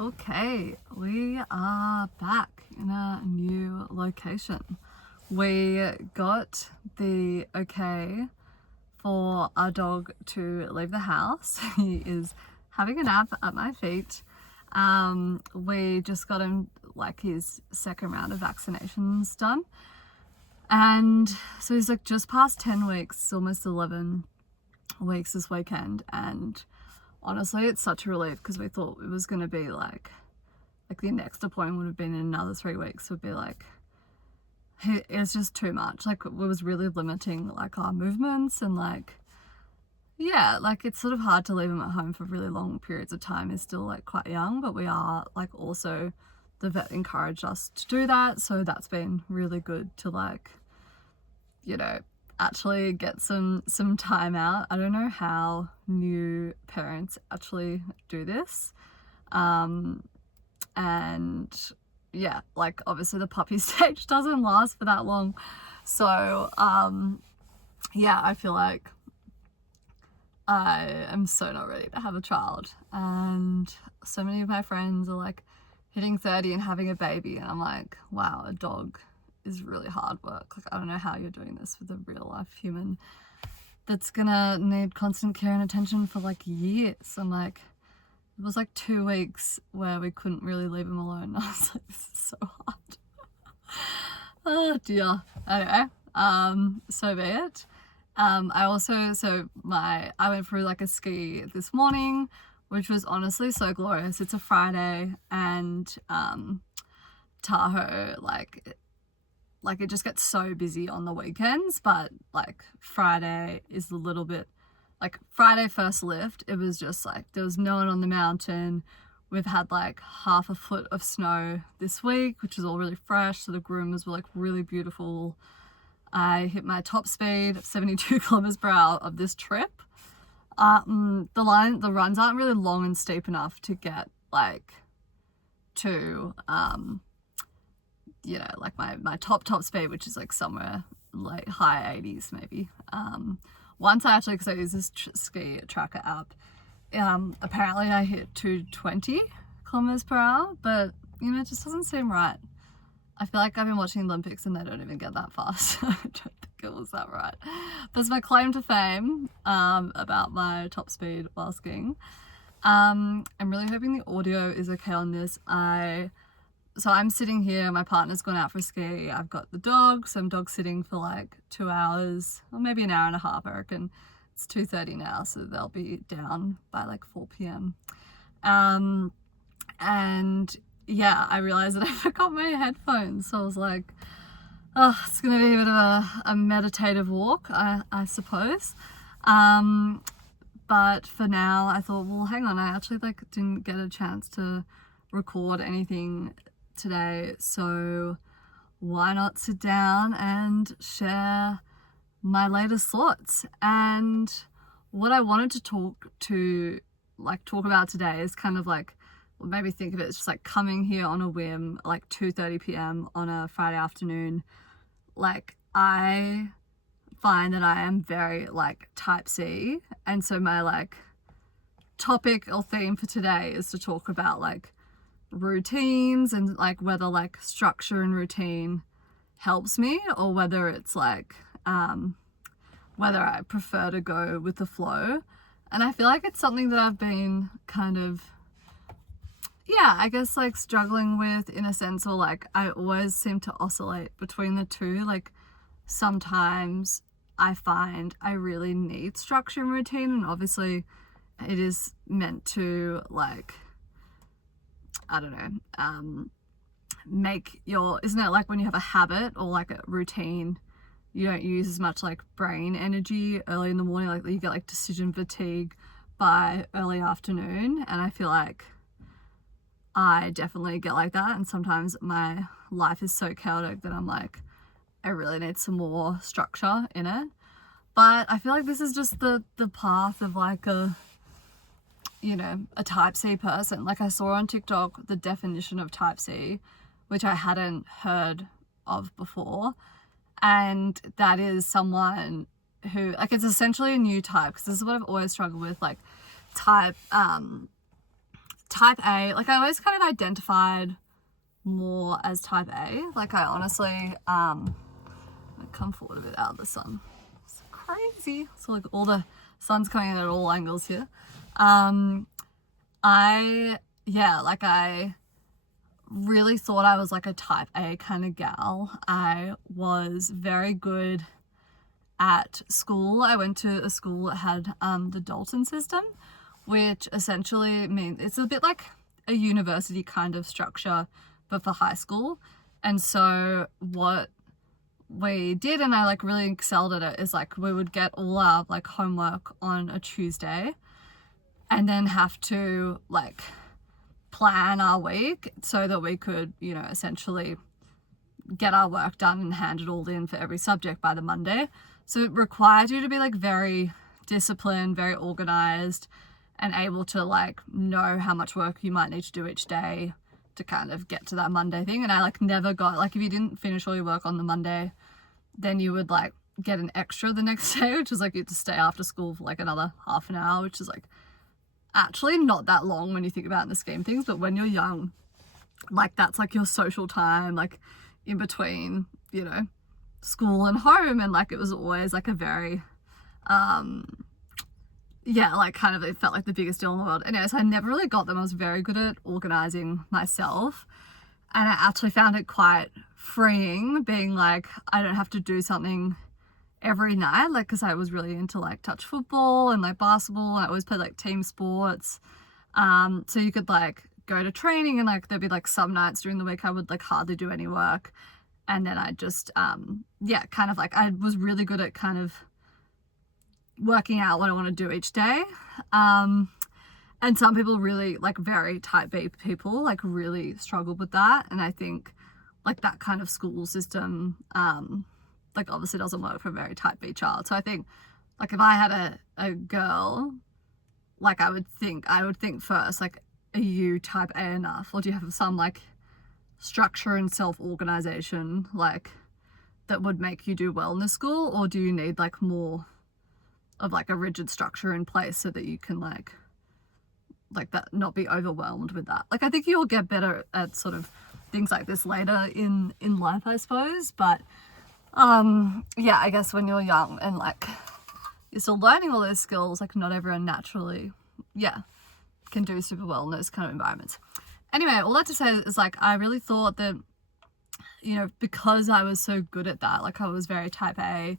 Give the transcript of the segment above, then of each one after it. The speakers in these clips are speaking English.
Okay, we are back in a new location. We got the okay for our dog to leave the house. He is having a nap at my feet. We just got him like his second round of vaccinations done. And so he's like just past 10 weeks, almost 11 weeks this weekend. And honestly, it's such a relief because we thought it was going to be like the next appointment would have been in another 3 weeks. Would be like, it's just too much. Like, it was really limiting like our movements and like, yeah, like it's sort of hard to leave him at home for really long periods of time. He's still like quite young, but we are like also, the vet encouraged us to do that. So that's been really good to like, you know, actually get some time out. I don't know how new parents actually do this. And yeah, like obviously the puppy stage doesn't last for that long. So yeah, I feel like I am so not ready to have a child. And so many of my friends are like hitting 30 and having a baby, and I'm like, wow, a dog is really hard work. Like, I don't know how you're doing this with a real life human that's gonna need constant care and attention for like years. I'm like, it was like 2 weeks where we couldn't really leave him alone. I was like, this is so hard. Oh dear. Anyway, so be it. I went through like a ski this morning, which was honestly so glorious. It's a Friday, and Tahoe, like it just gets so busy on the weekends, but like Friday is a little bit, like Friday first lift, it was just like there was no one on the mountain. We've had like half a foot of snow this week, which is all really fresh, so the groomers were like really beautiful. I hit my top speed of 72 kilometers per hour of this trip. The runs aren't really long and steep enough to get like to you know, like my top speed, which is like somewhere like high 80s maybe. Once I actually, because I use this ski tracker app, apparently I hit 220 kilometers per hour, but you know, it just doesn't seem right. I feel like I've been watching Olympics and they don't even get that fast. I don't think it was that right. But it's my claim to fame about my top speed while skiing. I'm really hoping the audio is okay on this. So I'm sitting here, my partner's gone out for a ski, I've got the dog, so I'm dog sitting for like 2 hours, or maybe an hour and a half, I reckon. It's 2:30 now, so they'll be down by like 4 p.m. And yeah, I realized that I forgot my headphones, so I was like, oh, it's gonna be a bit of a meditative walk, I suppose. But for now, I thought, well, hang on, I actually like didn't get a chance to record anything today, so why not sit down and share my latest thoughts. And what I wanted to talk about today is kind of like, well, maybe think of it as just like coming here on a whim, like 2:30 p.m. on a Friday afternoon. Like, I find that I am very like type C, and so my like topic or theme for today is to talk about like routines and like whether like structure and routine helps me, or whether it's like whether I prefer to go with the flow. And I feel like it's something that I've been kind of, yeah, I guess like struggling with in a sense, or like I always seem to oscillate between the two. Like sometimes I find I really need structure and routine, and obviously it is meant to like, I don't know, make your, isn't it like when you have a habit or like a routine, you don't use as much like brain energy early in the morning, like you get like decision fatigue by early afternoon. And I feel like I definitely get like that, and sometimes my life is so chaotic that I'm like, I really need some more structure in it. But I feel like this is just the path of like a, you know, a type C person. Like I saw on TikTok the definition of type C, which I hadn't heard of before, and that is someone who, like, it's essentially a new type, because this is what I've always struggled with, like type type A, like I always kind of identified more as type A. Like I honestly, come forward a bit out of the sun. It's crazy. So like all the sun's coming in at all angles here. I really thought I was like a type A kind of gal. I was very good at school. I went to a school that had the Dalton system, which essentially means it's a bit like a university kind of structure, but for high school. And so what we did, and I like really excelled at it, is like we would get all our like homework on a Tuesday and then have to like plan our week so that we could, you know, essentially get our work done and hand it all in for every subject by the Monday. So it required you to be like very disciplined, very organized, and able to like know how much work you might need to do each day to kind of get to that Monday thing. And I like never got, like if you didn't finish all your work on the Monday, then you would like get an extra the next day, which is like you had to stay after school for like another half an hour, which is like actually not that long when you think about it in the scheme of things. But when you're young, like that's like your social time, like in between, you know, school and home. And like it was always like a very like kind of, it felt like the biggest deal in the world. Anyways, I never really got them. I was very good at organizing myself, and I actually found it quite freeing being like, I don't have to do something every night, like because I was really into like touch football and like basketball, and I always played like team sports, so you could like go to training, and like there'd be like some nights during the week I would like hardly do any work, and then I just kind of like I was really good at kind of working out what I want to do each day. And some people really, like very type B people, like really struggled with that. And I think like that kind of school system, like obviously doesn't work for a very type B child. So I think like if I had a girl, like I would think first, like, are you type A enough? Or do you have some like structure and self-organization like that would make you do well in the school? Or do you need like more of like a rigid structure in place so that you can like that, not be overwhelmed with that? Like I think you'll get better at sort of things like this later in life, I suppose. But I guess when you're young and like you're still learning all those skills, like not everyone naturally can do super well in those kind of environments. Anyway, all that to say is like I really thought that, you know, because I was so good at that, like I was very type A,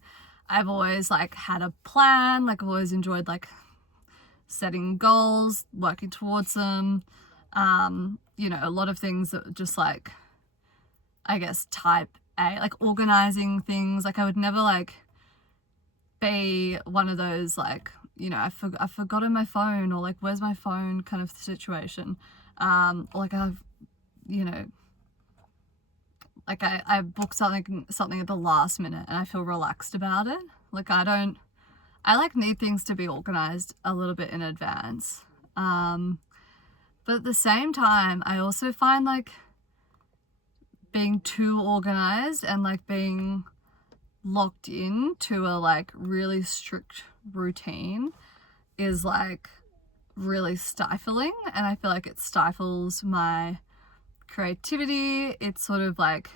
I've always like had a plan, like I've always enjoyed like setting goals, working towards them, you know, a lot of things that just like, I guess type A, like organizing things. Like I would never like be one of those like, you know, I've forgotten my phone, or like where's my phone kind of situation. Or like I've, you know, like I book something at the last minute and I feel relaxed about it. Like I like need things to be organized a little bit in advance. But at the same time, I also find like being too organized and like being locked in to a like really strict routine is like really stifling. And I feel like it stifles my creativity. It's sort of like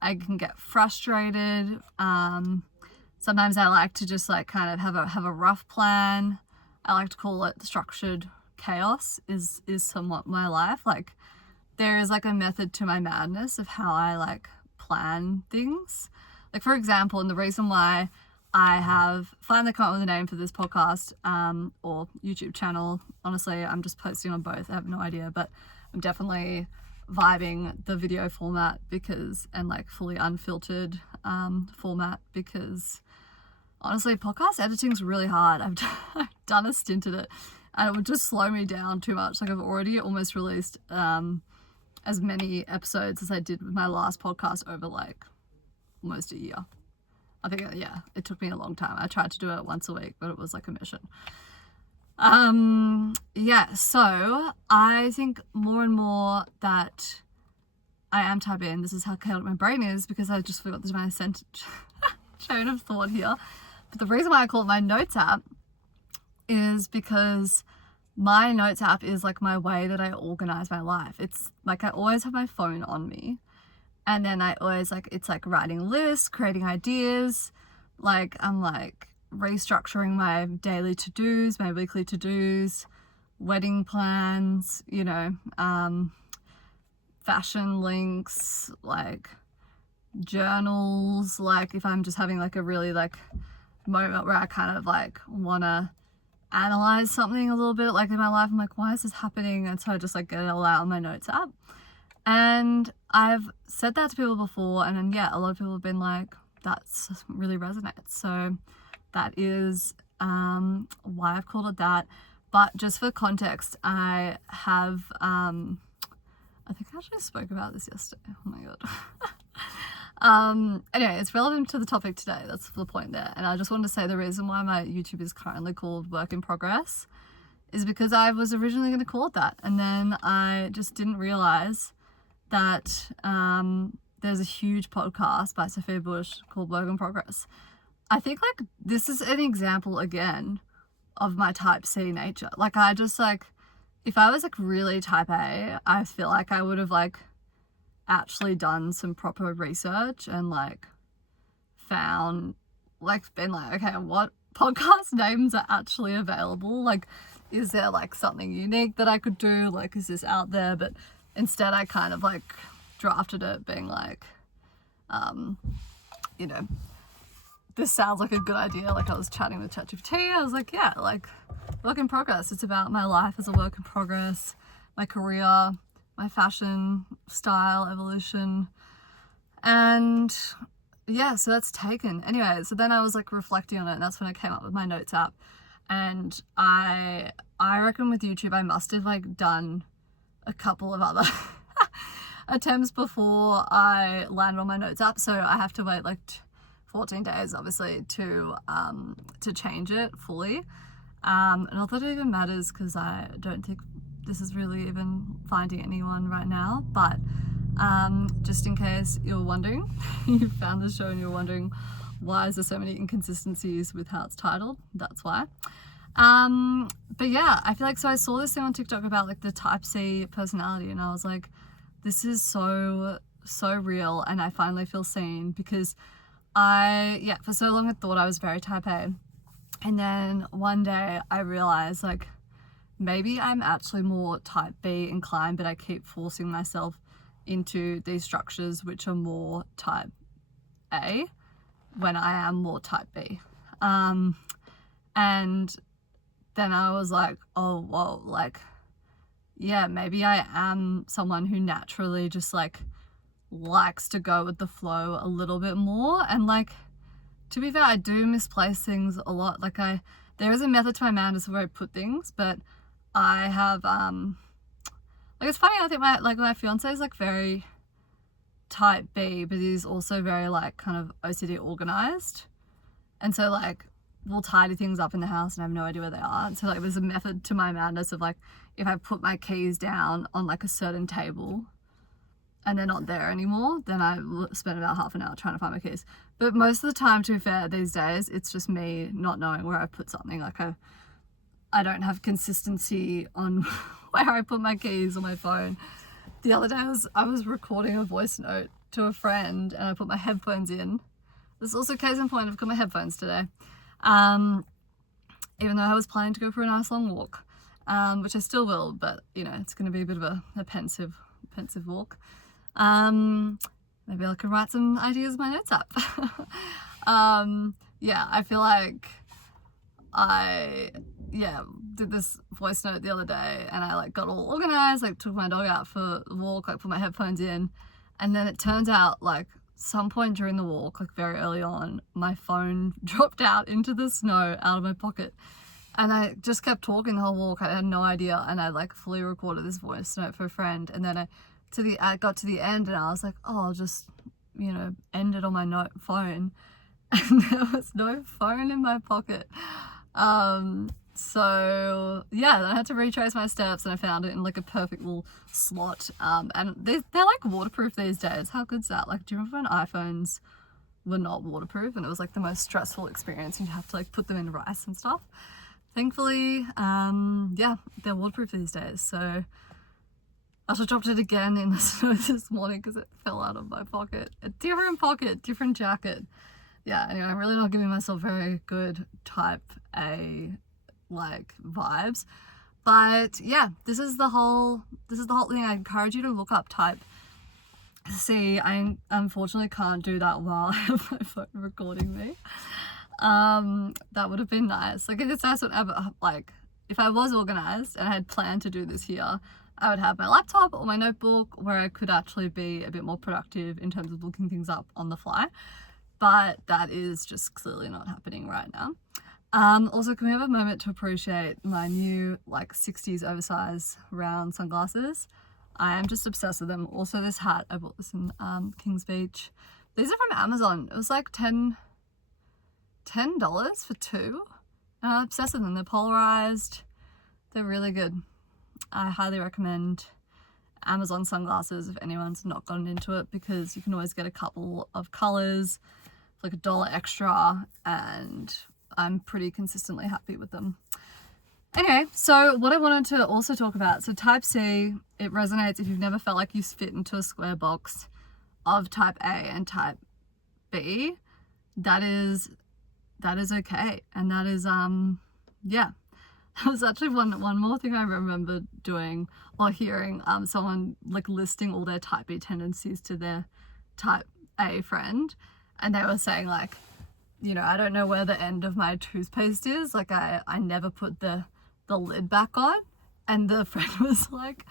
I can get frustrated. Sometimes I like to just like kind of have a rough plan. I like to call it structured chaos is somewhat my life. Like there is like a method to my madness of how I like plan things. Like for example, and the reason why I have finally come up with a name for this podcast or YouTube channel, honestly, I'm just posting on both. I have no idea, but I'm definitely vibing the video format and like fully unfiltered format, because honestly podcast editing is really hard. I've done a stint at it and it would just slow me down too much. Like I've already almost released as many episodes as I did with my last podcast over like almost a year. I think it took me a long time. I tried to do it once a week, but it was like a mission. So I think more and more that I am type A, and this is how chaotic my brain is, because I just forgot my chain of thought here. But the reason why I call it my notes app is because my notes app is like my way that I organize my life. It's like I always have my phone on me, and then I always like, it's like writing lists, creating ideas, like I'm like restructuring my daily to-dos, my weekly to-dos, wedding plans, you know, fashion links, like journals, like if I'm just having like a really like moment where I kind of like want to analyze something a little bit like in my life, I'm like, why is this happening? And so I just like get it all out on my notes app. And I've said that to people before, and then yeah, a lot of people have been like, that's really resonates. So that is why I've called it that. But just for context, I have I think I actually spoke about this yesterday. Oh my god. Anyway, it's relevant to the topic today. That's the point there. And I just wanted to say the reason why my YouTube is currently called Work in Progress is because I was originally going to call it that. And then I just didn't realize that there's a huge podcast by Sophia Bush called Work in Progress. I think like this is an example again of my type C nature. Like I just like, if I was like really type A, I feel like I would have like actually done some proper research and like found, like been like, okay, what podcast names are actually available? Like, is there like something unique that I could do? Like, is this out there? But instead I kind of like drafted it being like, you know, this sounds like a good idea. Like I was chatting with ChatGPT. I was like, yeah, like work in progress. It's about my life as a work in progress, my career, my fashion style evolution. And yeah, so that's taken. Anyway, so then I was like reflecting on it, and that's when I came up with my notes app. And I reckon with YouTube, I must have like done a couple of other attempts before I landed on my notes app. So I have to wait like 14 days obviously to change it fully. Not that it even matters, because I don't think this is really even finding anyone right now, but just in case you're wondering, you found the show and you're wondering why is there so many inconsistencies with how it's titled, that's why. But yeah, I feel like, so I saw this thing on TikTok about like the type C personality, and I was like, this is so real, and I finally feel seen, because for so long I thought I was very type A, and then one day I realized like maybe I'm actually more type B inclined, but I keep forcing myself into these structures which are more type A when I am more type B. And then I was like, oh whoa, like yeah, maybe I am someone who naturally just like likes to go with the flow a little bit more. And like, to be fair, I do misplace things a lot. Like there is a method to my madness where I put things, but I have like, it's funny, I think my fiance is like very type B, but he's also very like kind of OCD organized, and so like we'll tidy things up in the house and I have no idea where they are. And so like there's a method to my madness of like, if I put my keys down on like a certain table and they're not there anymore, then I spend about half an hour trying to find my keys. But most of the time, to be fair, these days, it's just me not knowing where I put something. Like I don't have consistency on where I put my keys on my phone. The other day I was recording a voice note to a friend and I put my headphones in. This is also case in point, I've got my headphones today. Even though I was planning to go for a nice long walk, which I still will, but you know, it's going to be a bit of a pensive walk. Maybe I could write some ideas in my notes app. Yeah, I feel like I did this voice note the other day and I like got all organized, like took my dog out for a walk, like put my headphones in, and then it turns out like some point during the walk, like very early on, my phone dropped out into the snow out of my pocket, and I just kept talking the whole walk. I had no idea, and I like fully recorded this voice note for a friend, and then I got to the end and I was like, oh, I'll just, you know, end it on my phone, and there was no phone in my pocket. So yeah, then I had to retrace my steps and I found it in like a perfect little slot. And they're like waterproof these days. How good's that? Like, do you remember when iPhones were not waterproof and it was like the most stressful experience? You'd have to like put them in rice and stuff. thankfully, yeah, they're waterproof these days. So I also dropped it again in the snow this morning because it fell out of my pocket. A different pocket, different jacket. Yeah, anyway, I'm really not giving myself very good type A like vibes. But yeah, this is the whole thing. I encourage you to look up type C. I unfortunately can't do that while I have my phone recording me. That would have been nice. Like, it's nice whatever, like, if I was organized and I had planned to do this here, I would have my laptop or my notebook where I could actually be a bit more productive in terms of looking things up on the fly. But that is just clearly not happening right now. Also, can we have a moment to appreciate my new like 60s oversized round sunglasses? I am just obsessed with them. Also, this hat, I bought this in Kings Beach. These are from Amazon. It was like $10 for two. And I'm obsessed with them. They're polarized. They're really good. I highly recommend Amazon sunglasses if anyone's not gotten into it, because you can always get a couple of colors for like $1 extra, and I'm pretty consistently happy with them. Anyway, so what I wanted to also talk about, so type C, it resonates if you've never felt like you fit into a square box of type A and type B. That is okay. And that is, yeah. There was actually one more thing I remember doing or hearing someone like listing all their type B tendencies to their type A friend. And they were saying like, you know, I don't know where the end of my toothpaste is. Like I never put the lid back on. And the friend was like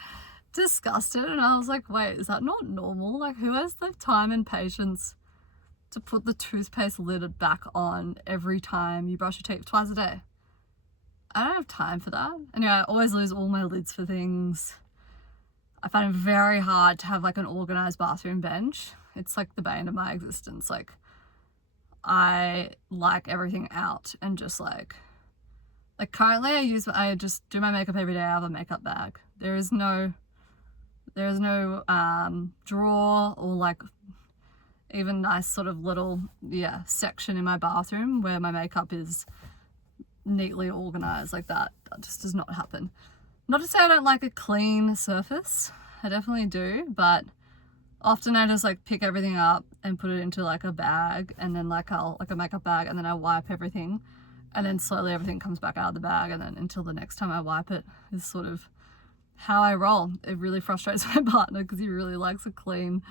disgusted. And I was like, wait, is that not normal? Like, who has the time and patience to put the toothpaste lid back on every time you brush your teeth twice a day? I don't have time for that. Anyway, I always lose all my lids for things. I find it very hard to have like an organized bathroom bench. It's like the bane of my existence. Like, I like everything out and just like currently I just do my makeup every day. I have a makeup bag. There is no drawer or like even nice sort of little section in my bathroom where my makeup is neatly organized. Like that just does not happen. Not to say I don't like a clean surface, I definitely do, but often I just like pick everything up and put it into like a bag, and then like a makeup bag, and then I wipe everything, and then slowly everything comes back out of the bag, and then until the next time I wipe it is sort of how I roll. It really frustrates my partner because he really likes a clean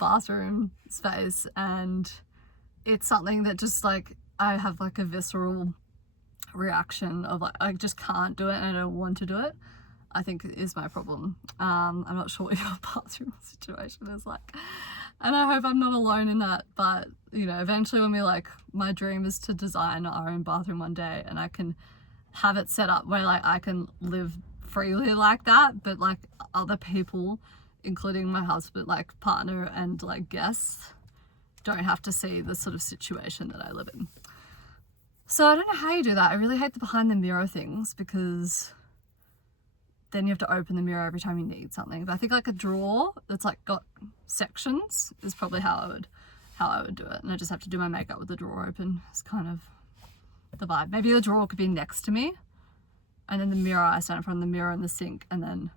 bathroom space, and it's something that just like I have like a visceral reaction of like I just can't do it and I don't want to do it. I think is my problem. I'm not sure what your bathroom situation is like, and I hope I'm not alone in that. But you know, eventually when my dream is to design our own bathroom one day, and I can have it set up where like I can live freely like that, but like other people, including my husband, like partner and like guests, don't have to see the sort of situation that I live in. So I don't know how you do that. I really hate the behind the mirror things, because then you have to open the mirror every time you need something. But I think like a drawer that's like got sections is probably how I would do it. And I just have to do my makeup with the drawer open. It's kind of the vibe. Maybe the drawer could be next to me, and then the mirror, I stand in front of the mirror and the sink, and then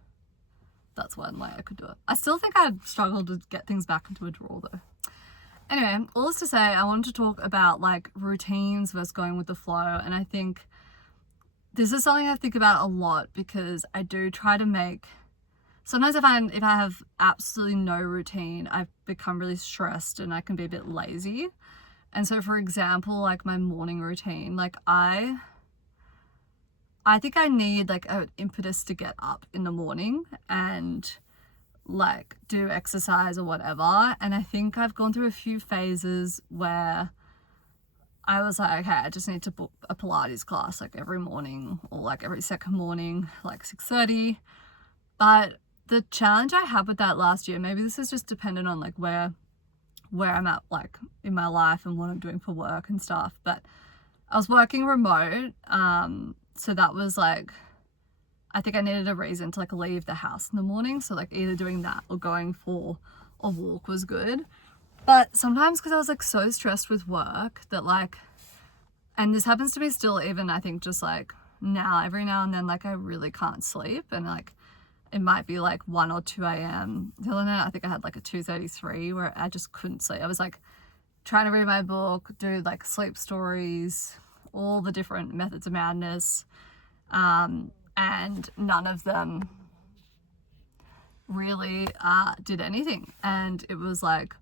that's one way I could do it. I still think I'd struggle to get things back into a drawer though. Anyway, all this to say, I wanted to talk about like routines versus going with the flow. And I think this is something I think about a lot, because I do try to make, sometimes if I have absolutely no routine, I've become really stressed and I can be a bit lazy. And so for example, like my morning routine, like I think I need like an impetus to get up in the morning and like do exercise or whatever. And I think I've gone through a few phases where I was like, okay, I just need to book a Pilates class like every morning or like every second morning, like 6:30. But the challenge I had with that last year, maybe this is just dependent on like where I'm at like in my life and what I'm doing for work and stuff, but I was working remote, so that was like, I think I needed a reason to like leave the house in the morning. So like either doing that or going for a walk was good. But sometimes, because I was like so stressed with work that like, and this happens to me still, even I think just like now, every now and then, like I really can't sleep, and like it might be like 1 or 2 a.m. The other night I think I had like a 2:33 where I just couldn't sleep. I was like trying to read my book, do like sleep stories, all the different methods of madness, and none of them really did anything. And it was like,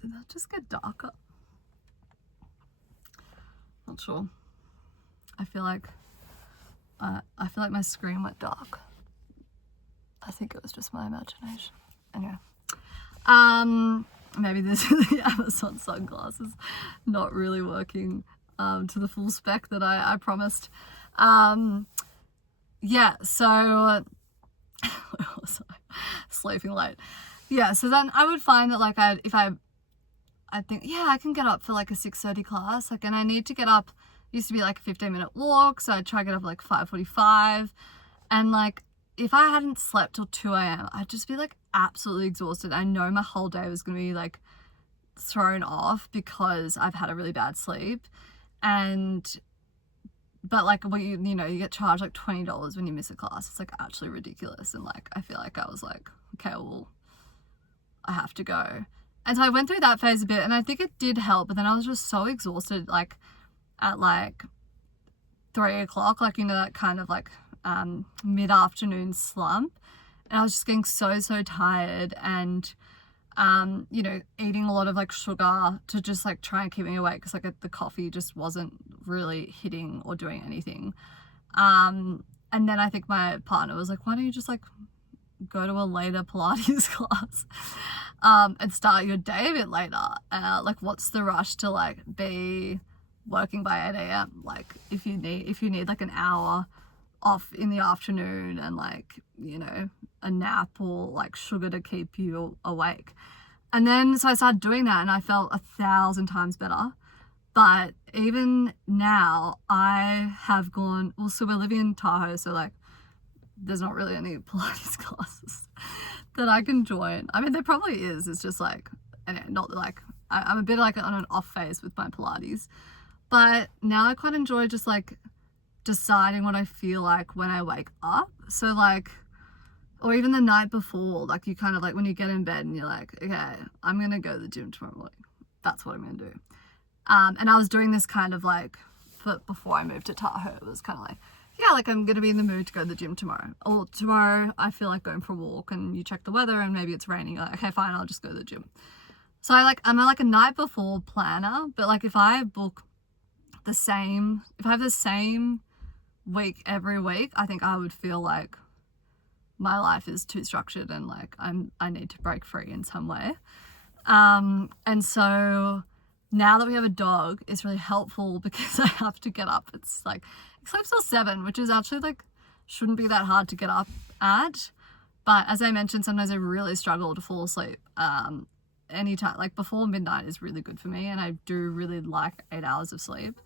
did that just get darker? Not sure. I feel like my screen went dark. I think it was just my imagination. Anyway, maybe this is the Amazon sunglasses not really working to the full spec that I promised. Yeah, so sleeping late. Yeah, so then I would find that like I think, yeah, I can get up for like a 6:30 class, like, and I need to get up. It used to be like a 15-minute walk, so I'd try to get up like 5:45, and like if I hadn't slept till 2 a.m. I'd just be like absolutely exhausted. I know my whole day was gonna be like thrown off because I've had a really bad sleep. But like, well, you know, you get charged like $20 when you miss a class. It's like actually ridiculous. And like, I feel like I was like, okay, well, I have to go. And so I went through that phase a bit, and I think it did help. But then I was just so exhausted, like at like 3 o'clock, like, you know, that kind of like mid-afternoon slump. And I was just getting so tired, and you know, eating a lot of like sugar to just like try and keep me awake, because like the coffee just wasn't really hitting or doing anything. And then I think my partner was like, why don't you just like go to a later Pilates class and start your day a bit later? Like, what's the rush to like be working by 8 a.m. like if you need like an hour off in the afternoon and like, you know, a nap or like sugar to keep you awake. And then so I started doing that, and I felt 1,000 times better. But even now I have gone, well, so we're living in Tahoe, so like there's not really any Pilates classes that I can join. I mean, there probably is. It's just like, anyway, not like I'm a bit like on an off phase with my Pilates. But now I quite enjoy just like deciding what I feel like when I wake up. So like, or even the night before, like you kind of like when you get in bed and you're like, okay, I'm going to go to the gym tomorrow morning. That's what I'm going to do. And I was doing this kind of like, before I moved to Tahoe, it was kind of like, yeah, like I'm going to be in the mood to go to the gym tomorrow. Or tomorrow I feel like going for a walk, and you check the weather and maybe it's raining. You're like, okay, fine, I'll just go to the gym. So I'm like a night before planner, but like if I have the same week every week, I think I would feel like my life is too structured, and like I need to break free in some way. And so now that we have a dog, it's really helpful because I have to get up. It's like, it sleeps till 7, which is actually like, shouldn't be that hard to get up at. But as I mentioned, sometimes I really struggle to fall asleep. Anytime, like before midnight is really good for me, and I do really like 8 hours of sleep.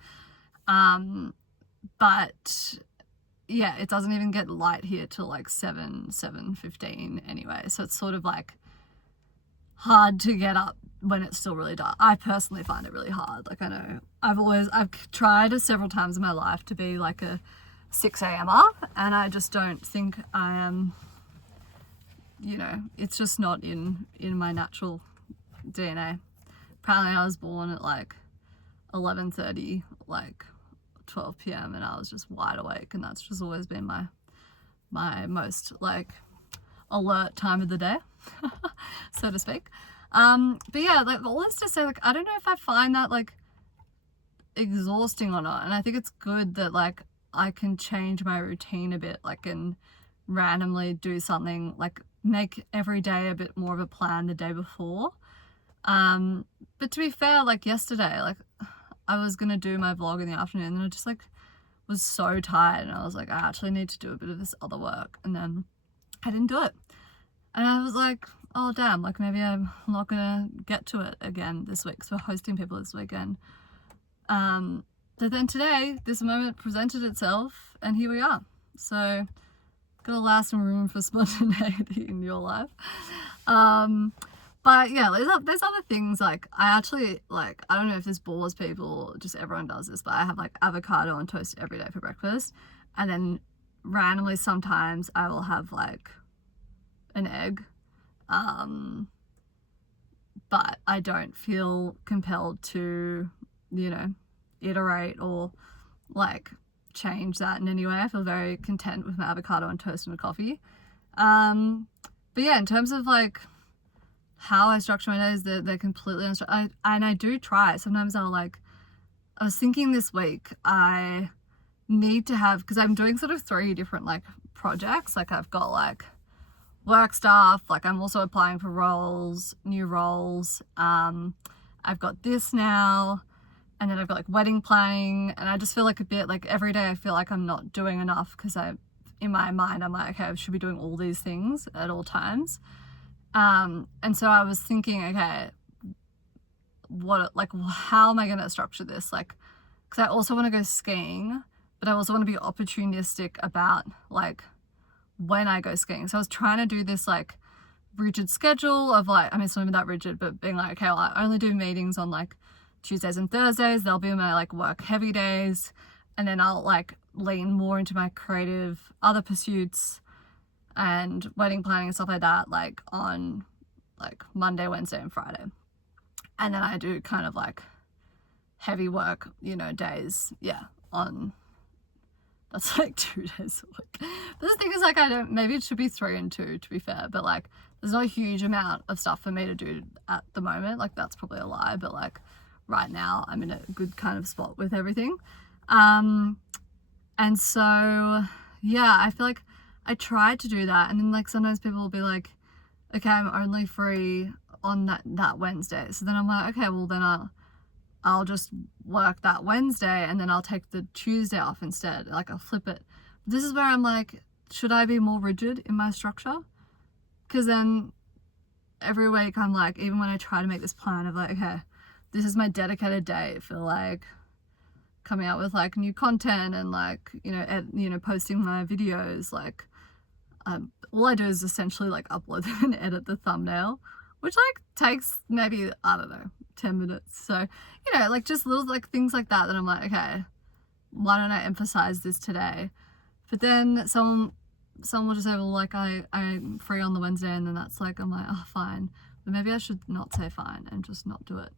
But yeah, it doesn't even get light here till like 7:15 anyway. So it's sort of like hard to get up when it's still really dark. I personally find it really hard. Like, I know I've tried several times in my life to be like a 6 a.m.er, and I just don't think I am, you know, it's just not in my natural DNA. Apparently I was born at like 11:30, like 12 p.m. and I was just wide awake, and that's just always been my most like alert time of the day, so to speak. But yeah, like all this to say, like I don't know if I find that like exhausting or not, and I think it's good that like I can change my routine a bit, like, and randomly do something, like make every day a bit more of a plan the day before. But to be fair, like yesterday, like I was gonna do my vlog in the afternoon, and I just like was so tired, and I was like, I actually need to do a bit of this other work, and then I didn't do it, and I was like, oh damn, like maybe I'm not gonna get to it again this week, so we're hosting people this weekend. But then today this moment presented itself, and here we are. So gotta allow some room for spontaneity in your life. But yeah, there's other things, like I actually, like, I don't know if this bores people, just everyone does this, but I have like avocado on toast every day for breakfast, and then randomly sometimes I will have like an egg, but I don't feel compelled to, you know, iterate or like change that in any way. I feel very content with my avocado on toast and a coffee. But yeah, in terms of like how I structure my days, they're completely unstructured. And I do try. Sometimes I'll like, I was thinking this week, I need to have, because I'm doing sort of 3 different like projects. Like I've got like work stuff, like I'm also applying for roles, new roles. I've got this now, and then I've got like wedding planning, and I just feel like a bit like every day I feel like I'm not doing enough, because in my mind I'm like, okay, I should be doing all these things at all times. And so I was thinking, okay, how am I going to structure this? Like, because I also want to go skiing, but I also want to be opportunistic about like when I go skiing. So I was trying to do this like rigid schedule of like, I mean, it's not even that rigid, but being like, okay, well, I only do meetings on like Tuesdays and Thursdays. They'll be my like work heavy days. And then I'll like lean more into my creative other pursuits and wedding planning and stuff like that, like on like Monday, Wednesday and Friday. And then I do kind of like heavy work, you know, days, that's like 2 days a week. But the thing is, like, maybe it should be 3 and 2 to be fair, but like there's not a huge amount of stuff for me to do at the moment. Like that's probably a lie, but like right now I'm in a good kind of spot with everything. And so yeah, I feel like I tried to do that, and then like sometimes people will be like, okay, I'm only free on that Wednesday. So then I'm like, okay, well then I'll just work that Wednesday, and then I'll take the Tuesday off instead. Like I'll flip it. This is where I'm like, should I be more rigid in my structure? Because then every week I'm like, even when I try to make this plan of like, okay, this is my dedicated day for like coming out with like new content and like, posting my videos, like all I do is essentially like upload them and edit the thumbnail, which like takes maybe, I don't know, 10 minutes. So, like just little like things like that I'm like, okay, why don't I emphasize this today? But then someone will just say, well, like I'm free on the Wednesday, and then that's like, I'm like, oh, fine. But maybe I should not say fine and just not do it.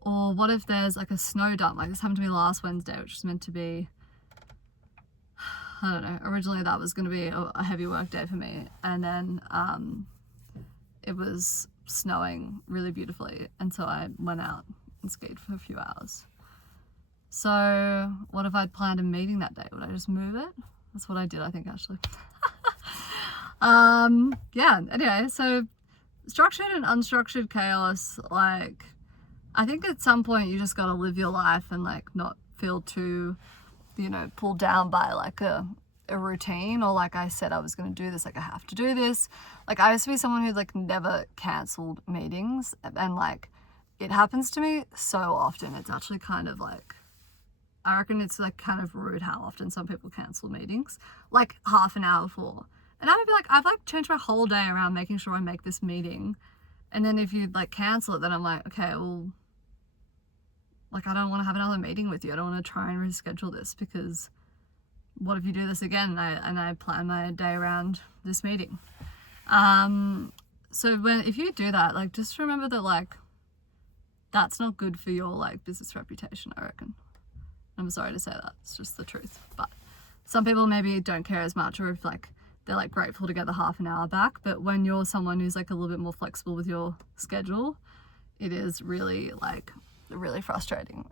Or what if there's like a snow dump? Like this happened to me last Wednesday, which was meant to be, I don't know, originally that was going to be a heavy work day for me. And then it was snowing really beautifully. And so I went out and skied for a few hours. So what if I'd planned a meeting that day? Would I just move it? That's what I did, I think, actually. Yeah, anyway, so structured and unstructured chaos, like, I think at some point you just gotta live your life and like not feel too, pulled down by like a routine, or like I said I was gonna do this, like I have to do this. Like I used to be someone who like never cancelled meetings, and like it happens to me so often. It's actually kind of like, I reckon it's like kind of rude how often some people cancel meetings, like half an hour before. And I would be like, I've like changed my whole day around making sure I make this meeting. And then if you like cancel it, then I'm like, okay, well, like I don't want to have another meeting with you. I don't want to try and reschedule this, because what if you do this again and I plan my day around this meeting? So if you do that, like just remember that like that's not good for your like business reputation, I reckon. I'm sorry to say that, it's just the truth. But some people maybe don't care as much, or if like they're like grateful to get the half an hour back. But when you're someone who's like a little bit more flexible with your schedule, it is really like really frustrating.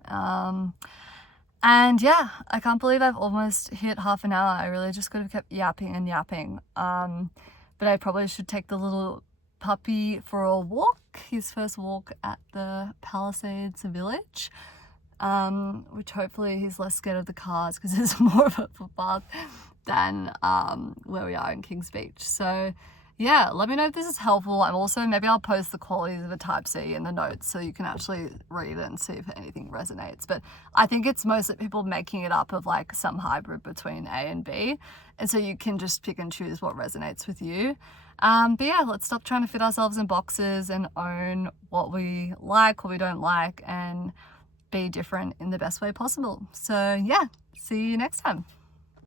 And yeah, I can't believe I've almost hit half an hour. I really just could have kept yapping and yapping. But I probably should take the little puppy for a walk, his first walk at the Palisades Village. Which hopefully he's less scared of the cars, because there's more of a footpath than where we are in Kings Beach. So yeah, let me know if this is helpful. I'm also, maybe I'll post the qualities of a type C in the notes so you can actually read it and see if anything resonates. But I think it's mostly people making it up of like some hybrid between A and B. And so you can just pick and choose what resonates with you. But yeah, let's stop trying to fit ourselves in boxes and own what we like, what we don't like, and be different in the best way possible. So yeah, see you next time.